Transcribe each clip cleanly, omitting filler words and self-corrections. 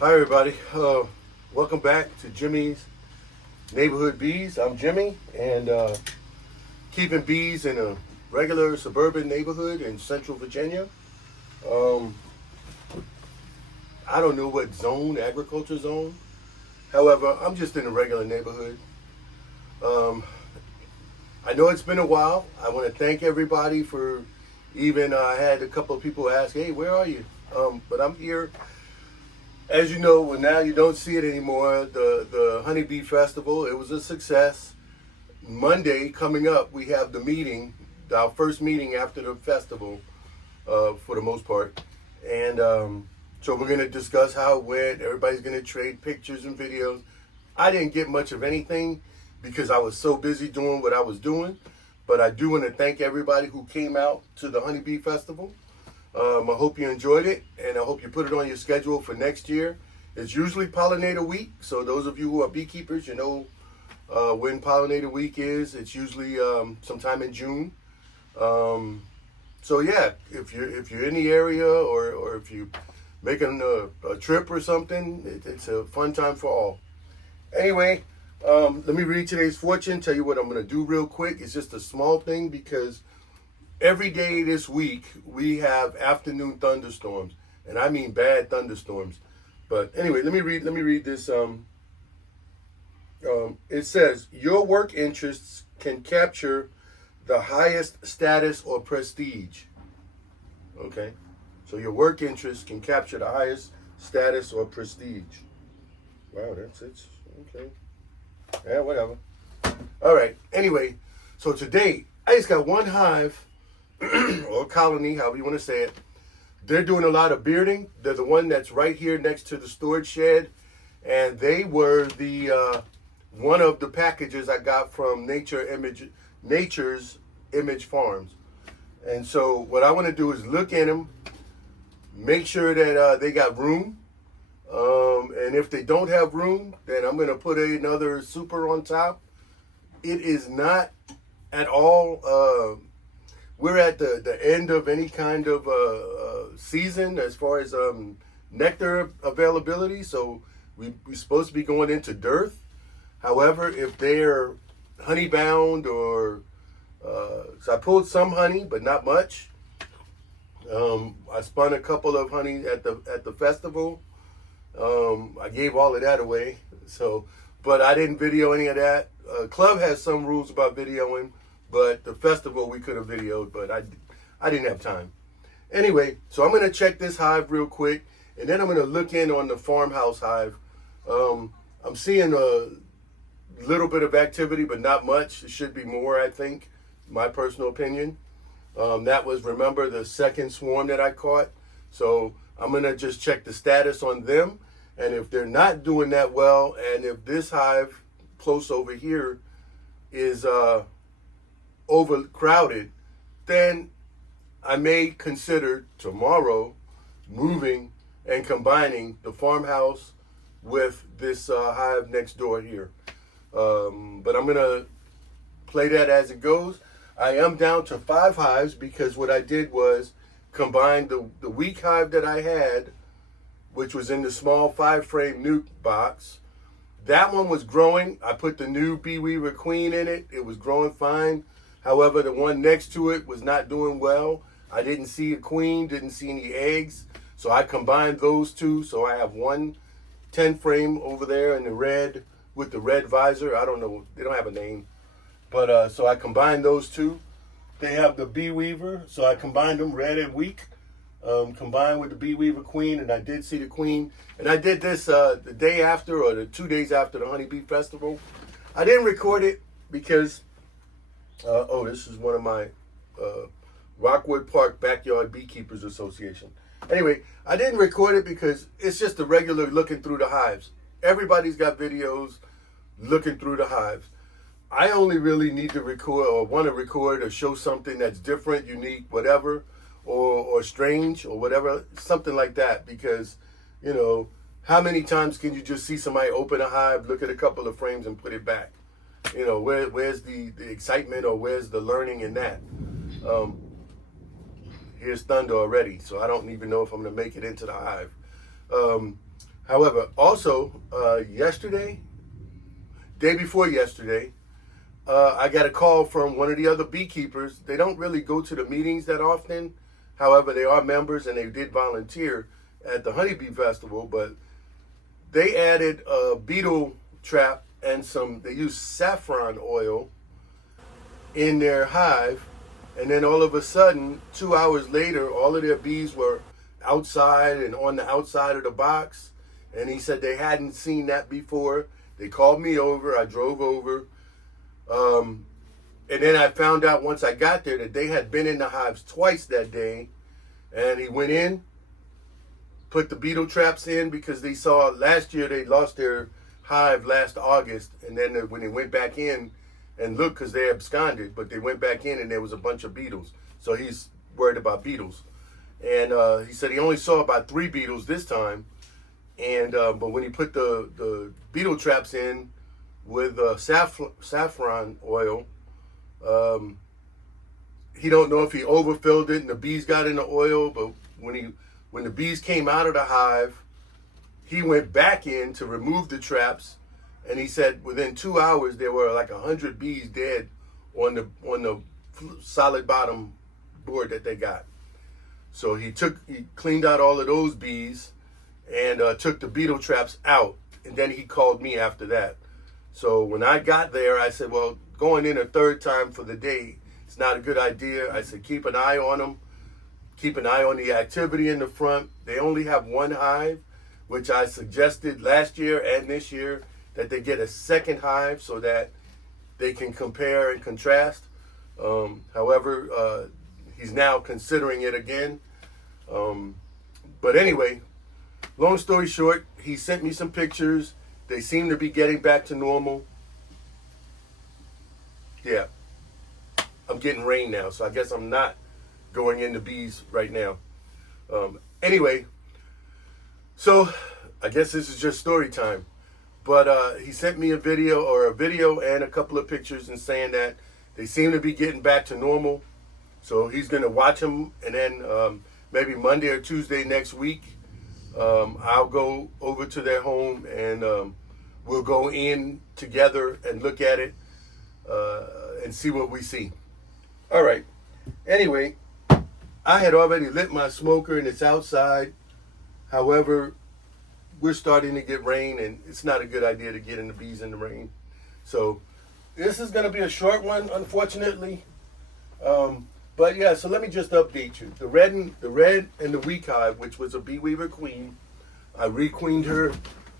Hi everybody, welcome back to Jimmy's Neighborhood Bees. I'm Jimmy, and keeping bees in a regular suburban neighborhood in Central Virginia. Um, I don't know what zone, agriculture zone. However, I'm just in a regular neighborhood. Um, I know it's been a while. I want to thank everybody for even, I had a couple of people ask, hey, where are you? But I'm here. As you know, well, now you don't see it anymore. The Honeybee Festival, it was a success. Monday coming up, we have the meeting, our first meeting after the festival, for the most part. And so we're going to discuss how it went. Everybody's going to trade pictures and videos. I didn't get much of anything because I was so busy doing what I was doing. But I do want to thank everybody who came out to the Honeybee Festival. I hope you enjoyed it, and I hope you put it on your schedule for next year. It's usually Pollinator Week, so those of you who are beekeepers, you know when Pollinator Week is. It's usually sometime in June. So yeah, if you're in the area or if you're making a trip or something, it's a fun time for all. Anyway, let me read today's fortune. Tell you what I'm going to do real quick. It's just a small thing because every day this week, we have afternoon thunderstorms, and I mean bad thunderstorms. But anyway, let me read this. It says, your work interests can capture the highest status or prestige. Okay, so your work interests can capture the highest status or prestige. Wow, that's it. Okay. Yeah, whatever. All right. Anyway, so today, I just got one hive or colony, however you want to say it. They're doing a lot of bearding. They're the one that's right here next to the storage shed, and they were the one of the packages I got from Nature's Image Farms. And so what I want to do is look in them, make sure that they got room, and if they don't have room, then I'm going to put another super on top. It is not at all. We're at the end of any kind of season as far as nectar availability, so we're supposed to be going into dearth. However, if they're honey bound or so I pulled some honey, but not much. I spun a couple of honey at the festival. I gave all of that away, so but I didn't video any of that. Club has some rules about videoing. But the festival we could have videoed, but I didn't have time. Anyway, so I'm going to check this hive real quick, and then I'm going to look in on the FarmHouse hive. I'm seeing a little bit of activity, but not much. It should be more, I think, my personal opinion. That was, remember, the second swarm that I caught. So I'm going to just check the status on them. And if they're not doing that well, and if this hive close over here is overcrowded, then I may consider tomorrow moving and combining the FarmHouse with this hive next door here. But I'm gonna play that as it goes. I am down to 5 hives because what I did was combine the weak hive that I had, which was in the small 5-frame nuke box. That one was growing. I put the new bee weaver queen in it. It was growing fine. However, the one next to it was not doing well. I didn't see a queen, didn't see any eggs. So I combined those two. So I have one 10-frame over there in the red with the red visor. I don't know, they don't have a name. But so I combined those two. They have the bee weaver. So I combined them, red and weak, combined with the bee weaver queen. And I did see the queen. And I did this the day after or the 2 days after the Honeybee Festival. I didn't record it because this is one of my Rockwood Park Backyard Beekeepers Association. Anyway, I didn't record it because it's just a regular looking through the hives. Everybody's got videos looking through the hives. I only really need to record or want to record or show something that's different, unique, whatever, or strange or whatever, something like that. Because, you know, how many times can you just see somebody open a hive, look at a couple of frames and put it back? You know, where's the excitement or where's the learning in that? Here's thunder already, so I don't even know if I'm going to make it into the hive. However, also yesterday, day before yesterday, I got a call from one of the other beekeepers. They don't really go to the meetings that often. However, they are members and they did volunteer at the Honeybee Festival. But they added a beetle trap and they use saffron oil in their hive. And then all of a sudden, 2 hours later, all of their bees were outside and on the outside of the box. And he said they hadn't seen that before. They called me over. I drove over. And then I found out once I got there that they had been in the hives twice that day. And he went in, put the beetle traps in because they saw last year they lost their hive last August. And then when they went back in and looked, because they absconded, but they went back in and there was a bunch of beetles. So he's worried about beetles. And he said he only saw about 3 beetles this time. And but when he put the beetle traps in with saffron oil, he don't know if he overfilled it and the bees got in the oil. But when the bees came out of the hive, he went back in to remove the traps, and he said within 2 hours there were like 100 bees dead on the solid bottom board that they got. So he cleaned out all of those bees and took the beetle traps out, and then he called me after that. So when I got there, I said, well, going in a third time for the day, it's not a good idea. I said, keep an eye on them. Keep an eye on the activity in the front. They only have one hive, which I suggested last year and this year, that they get a second hive so that they can compare and contrast. However, he's now considering it again. But anyway, long story short, he sent me some pictures. They seem to be getting back to normal. Yeah. I'm getting rain now, so I guess I'm not going into bees right now. Anyway, so I guess this is just story time. But he sent me a video and a couple of pictures and saying that they seem to be getting back to normal. So he's going to watch them, and then maybe Monday or Tuesday next week, I'll go over to their home and we'll go in together and look at it and see what we see. All right. Anyway, I had already lit my smoker and it's outside. However, we're starting to get rain and it's not a good idea to get in the bees in the rain. So this is going to be a short one, unfortunately. But yeah, so let me just update you. The red and the weak hive, which was a bee weaver queen, I requeened her.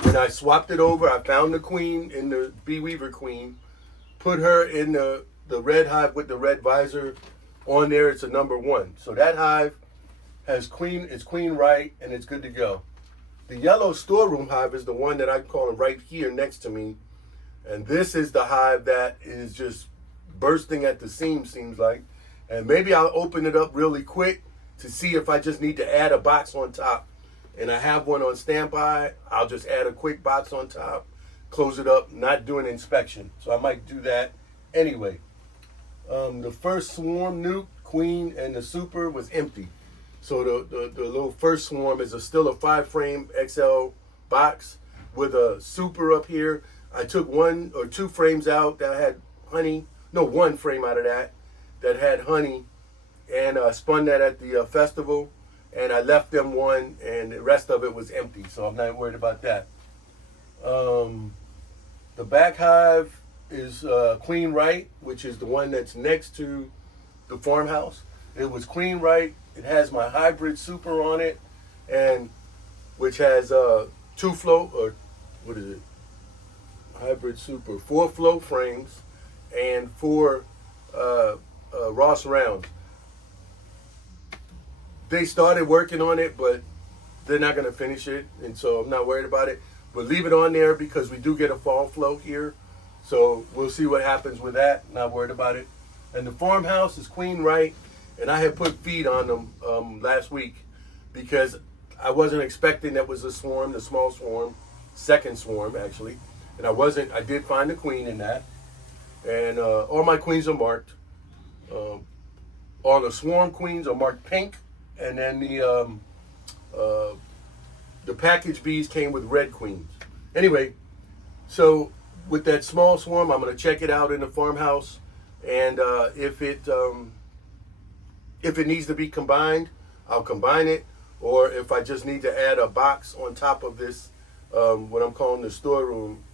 When I swapped it over, I found the queen in the bee weaver queen, put her in the red hive with the red visor on there. It's a number 1. So that hive has it's queen right and it's good to go. The yellow storeroom hive is the one that I call right here next to me. And this is the hive that is just bursting at the seams, seems like. And maybe I'll open it up really quick to see if I just need to add a box on top. And I have one on standby. I'll just add a quick box on top, close it up, not do an inspection. So I might do that anyway. The first swarm nuke, queen, and the super was empty. So the little first swarm is still a 5-frame XL box with a super up here. I took 1 or 2 frames out that had honey. No, 1 frame out of that had honey, and spun that at the festival, and I left them 1, and the rest of it was empty, so I'm not worried about that. The back hive is Queen Right, which is the one that's next to the farmhouse. It was Queen Right. It has my hybrid super on it, and which has 2 float, or what is it? Hybrid super, 4 float frames and 4 Ross rounds. They started working on it, but they're not going to finish it, and so I'm not worried about it. But leave it on there because we do get a fall float here, so we'll see what happens with that. Not worried about it. And the farmhouse is Queen Right, and I had put feed on them last week because I wasn't expecting that was a swarm, the small swarm, second swarm actually, and I did find the queen in that, and all my queens are marked. All the swarm queens are marked pink, and then the the packaged bees came with red queens. Anyway, so with that small swarm, I'm going to check it out in the farmhouse, and if it needs to be combined, I'll combine it. Or if I just need to add a box on top of this, what I'm calling the storeroom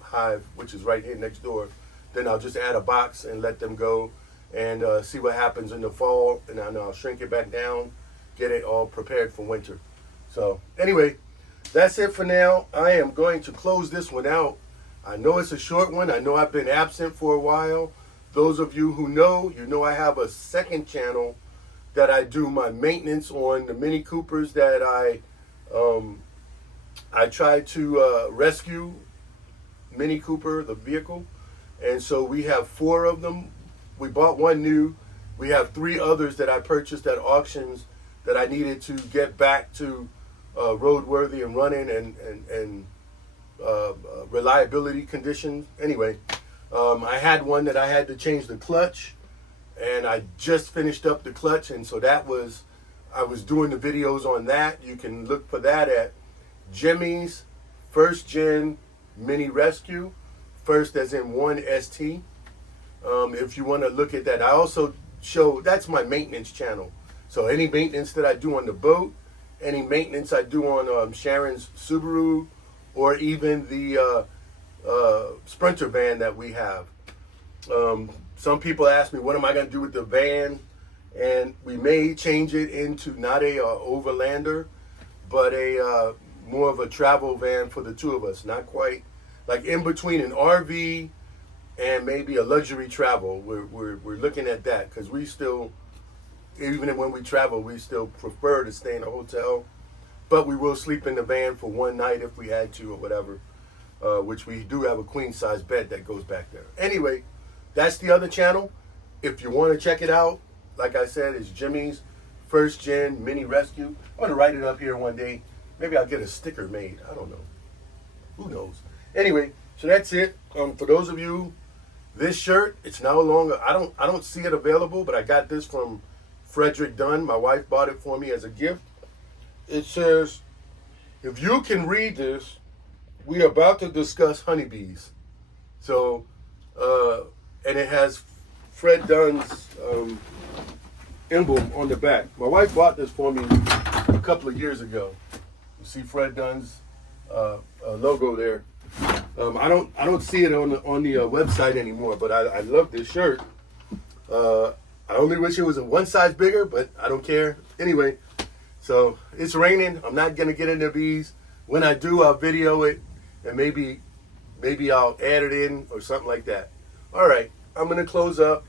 hive, which is right here next door, then I'll just add a box and let them go and see what happens in the fall. And then I'll shrink it back down, get it all prepared for winter. So anyway, that's it for now. I am going to close this one out. I know it's a short one. I know I've been absent for a while. Those of you who know, you know I have a second channel that I do my maintenance on the Mini Coopers that I tried to rescue. Mini Cooper, the vehicle. And so we have 4 of them. We bought one new. We have 3 others that I purchased at auctions that I needed to get back to roadworthy and running and reliability conditions. Anyway, I had one that I had to change the clutch, and I just finished up the clutch, and so I was doing the videos on that. You can look for that at Jimmy's First Gen Mini Rescue, first as in 1 ST. If you want to look at that, I also show, that's my maintenance channel. So any maintenance that I do on the boat, any maintenance I do on Sharon's Subaru, or even the Sprinter van that we have. Some people ask me, what am I going to do with the van? And we may change it into not a overlander, but a more of a travel van for the 2 of us. Not quite like in between an RV and maybe a luxury travel. We're looking at that because we still, even when we travel, we still prefer to stay in a hotel, but we will sleep in the van for one night if we had to or whatever, which we do have a queen size bed that goes back there. Anyway, that's the other channel. If you want to check it out, like I said, it's Jimmy's First Gen Mini Rescue. I'm going to write it up here one day. Maybe I'll get a sticker made. I don't know. Who knows? Anyway, so that's it. For those of you, this shirt, it's no longer, I don't see it available, but I got this from Frederick Dunn. My wife bought it for me as a gift. It says, if you can read this, we are about to discuss honeybees. So, and it has Fred Dunn's emblem on the back. My wife bought this for me a couple of years ago. You see Fred Dunn's logo there. I don't see it on the website anymore, but I love this shirt. I only wish it was a one size bigger, but I don't care. Anyway, so it's raining. I'm not gonna get into bees. When I do, I'll video it, and maybe I'll add it in or something like that. All right, I'm gonna close up.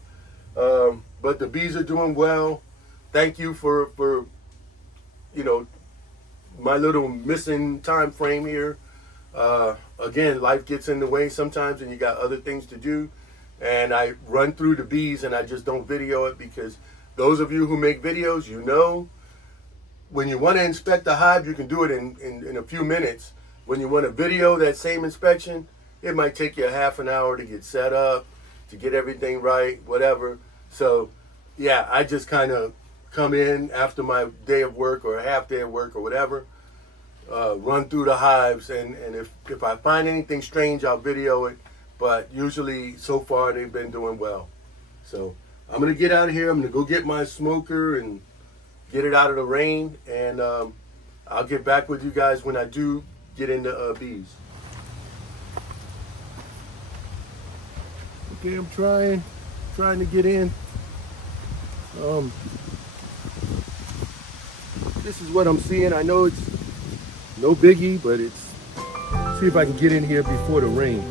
But the bees are doing well. Thank you for my little missing time frame here. Again, life gets in the way sometimes, and you got other things to do. And I run through the bees, and I just don't video it because those of you who make videos, you know, when you want to inspect a hive, you can do it in a few minutes. When you want to video that same inspection, it might take you a half an hour to get set up, to get everything right, whatever. So, yeah, I just kind of come in after my day of work or a half day of work or whatever, run through the hives, and if I find anything strange, I'll video it. But usually, so far, they've been doing well. So I'm going to get out of here. I'm going to go get my smoker and get it out of the rain, and I'll get back with you guys when I do get into bees. Okay, I'm trying to get in. This is what I'm seeing. I know it's no biggie, but it's, see if I can get in here before the rain.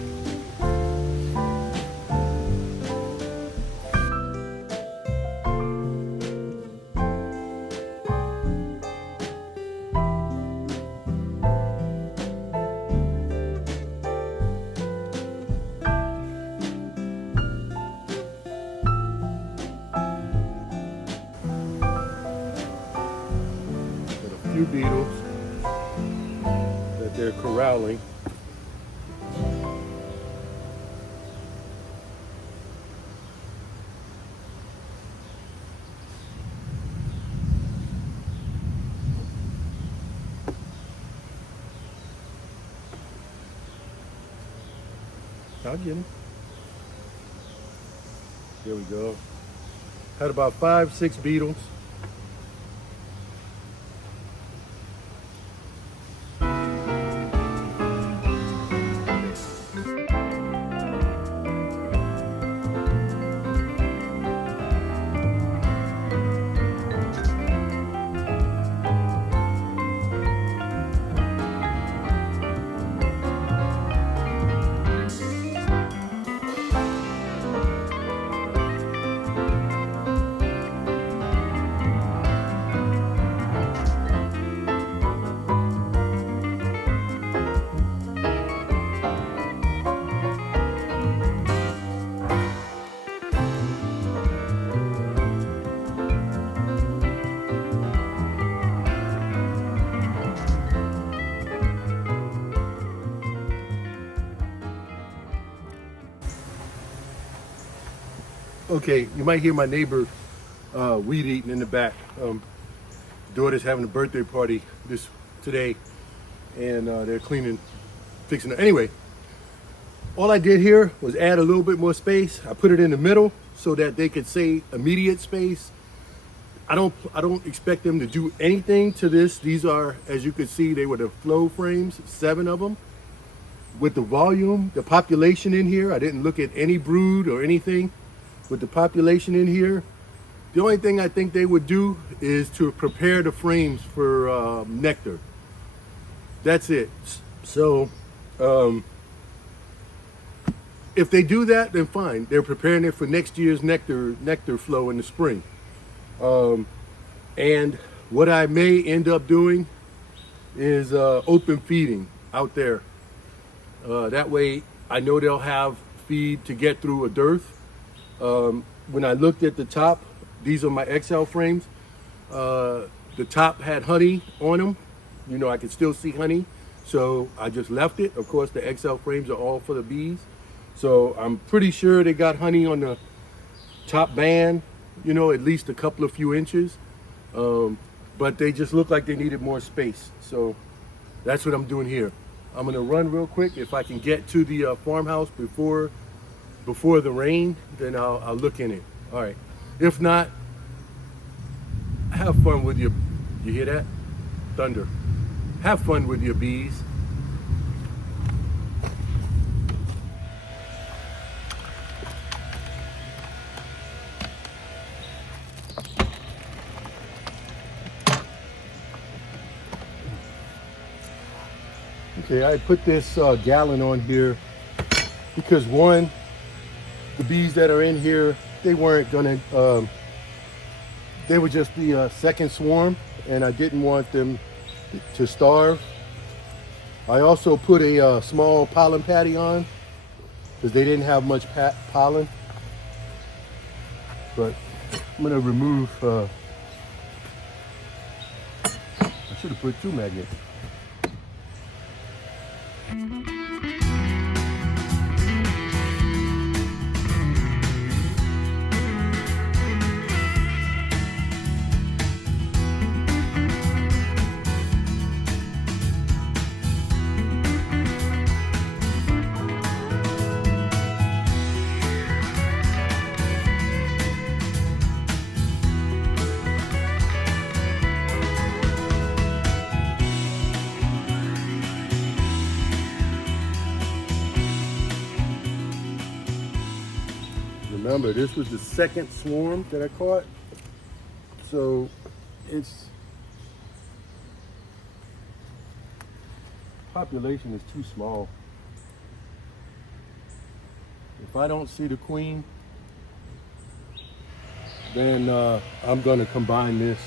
Few beetles that they're corralling. I'll get him. There we go. Had about 5, 6 beetles. Okay, you might hear my neighbor weed eating in the back. Daughter's having a birthday party today, and they're cleaning, fixing it. Anyway, all I did here was add a little bit more space. I put it in the middle so that they could say immediate space. I don't expect them to do anything to this. These are, as you can see, they were the flow frames, 7 of them. With the volume, the population in here, I didn't look at any brood or anything. With the population in here, the only thing I think they would do is to prepare the frames for nectar. That's it. So if they do that, then fine. They're preparing it for next year's nectar flow in the spring. And what I may end up doing is open feeding out there. That way I know they'll have feed to get through a dearth. When I looked at the top, these are my XL frames. The top had honey on them. You know, I could still see honey. So I just left it. Of course, the XL frames are all for the bees. So I'm pretty sure they got honey on the top band, you know, at least a few inches. But they just look like they needed more space. So that's what I'm doing here. I'm gonna run real quick. If I can get to the farmhouse before the rain, then I'll look in it. All right. If not, have fun with your, you hear that? Thunder. Have fun with your bees. Okay, I put this gallon on here because one, the bees that are in here, they weren't gonna, they were just the second swarm, and I didn't want them to starve. I also put a small pollen patty on because they didn't have much pollen. But I'm gonna remove, I should have put 2 magnets. Remember, this was the second swarm that I caught, so its population is too small. If I don't see the queen, then I'm gonna combine this.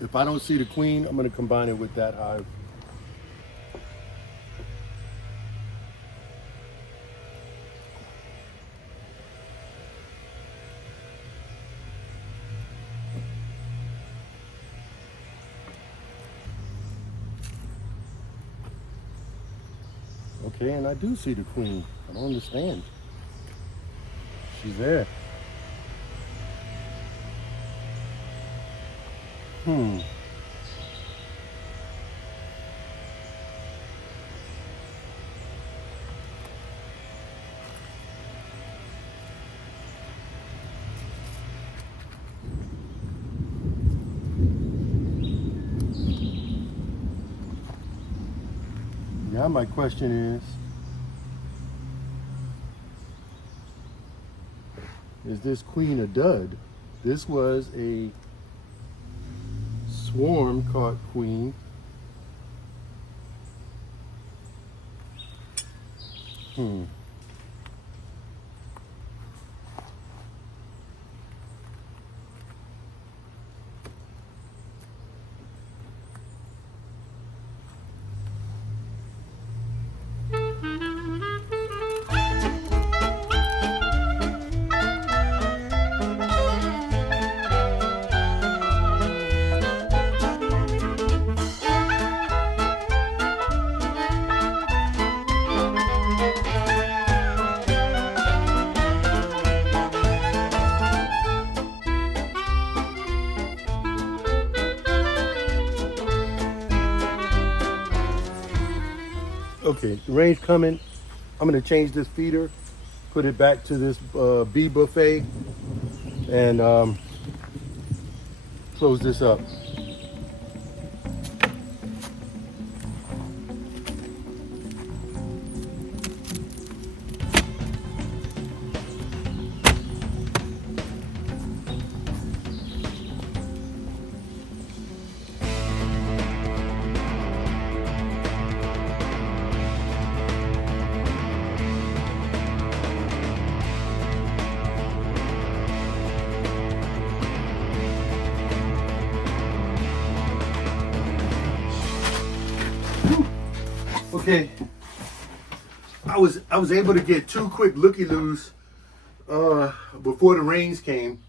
If I don't see the queen, I'm gonna combine it with that hive. Okay, and I do see the queen. I don't understand. She's there. Now my question is this queen a dud? This was a swarm caught queen. Okay, the rain's coming. I'm gonna change this feeder, put it back to this bee buffet, and close this up. Okay, I was able to get 2 quick looky-loos before the rains came,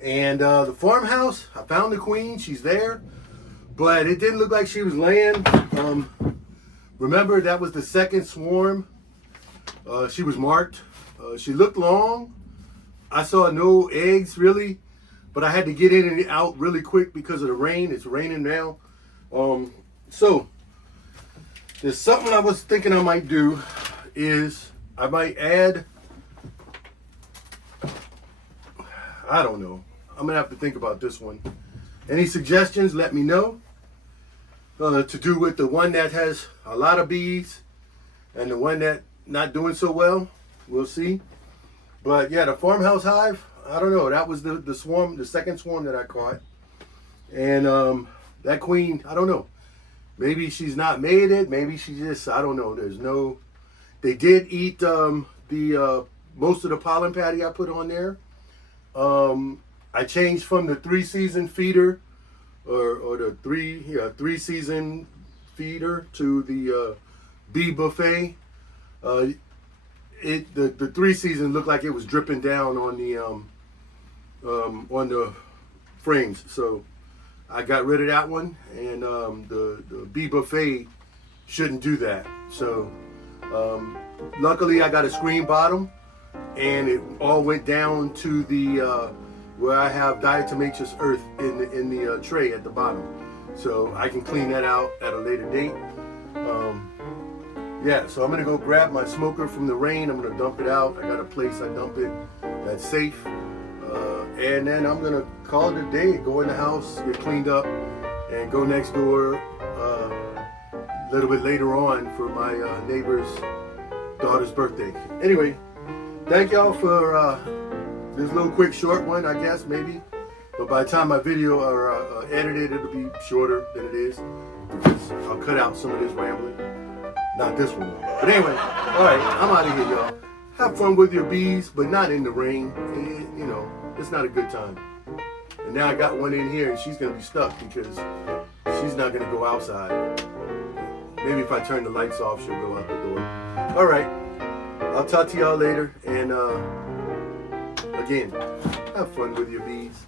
and the farmhouse, I found the queen. She's there, but it didn't look like she was laying. Remember, that was the second swarm. She was marked. She looked long. I saw no eggs really, but I had to get in and out really quick because of the rain. It's raining now, so. There's something I was thinking I might do is I might add, I don't know. I'm gonna have to think about this one. Any suggestions, let me know. To do with the one that has a lot of bees and the one that not doing so well. We'll see. But yeah, the farmhouse hive, I don't know. That was the swarm, the second swarm that I caught. And that queen, I don't know. Maybe she's not made it. Maybe she just, I don't know. There's no, they did eat the most of the pollen patty I put on there. I changed from the 3-season feeder or the 3-season feeder to the bee buffet. The 3-season looked like it was dripping down on the frames. So I got rid of that one, and the bee buffet shouldn't do that. So luckily I got a screen bottom, and it all went down to the where I have diatomaceous earth in the tray at the bottom. So I can clean that out at a later date. Yeah, so I'm gonna go grab my smoker from the rain. I'm gonna dump it out. I got a place I dump it that's safe. And then I'm gonna call it a day, go in the house, get cleaned up, and go next door a little bit later on for my neighbor's daughter's birthday. Anyway, thank y'all for this little quick short one, I guess, maybe. But by the time my video are edited, it'll be shorter than it is, because I'll cut out some of this rambling. Not this one. But anyway, all right, I'm out of here, y'all. Have fun with your bees, but not in the rain. You know, it's not a good time. And now I got one in here, and she's gonna be stuck because she's not gonna go outside. Maybe if I turn the lights off, she'll go out the door. All right, I'll talk to y'all later. And again, have fun with your bees.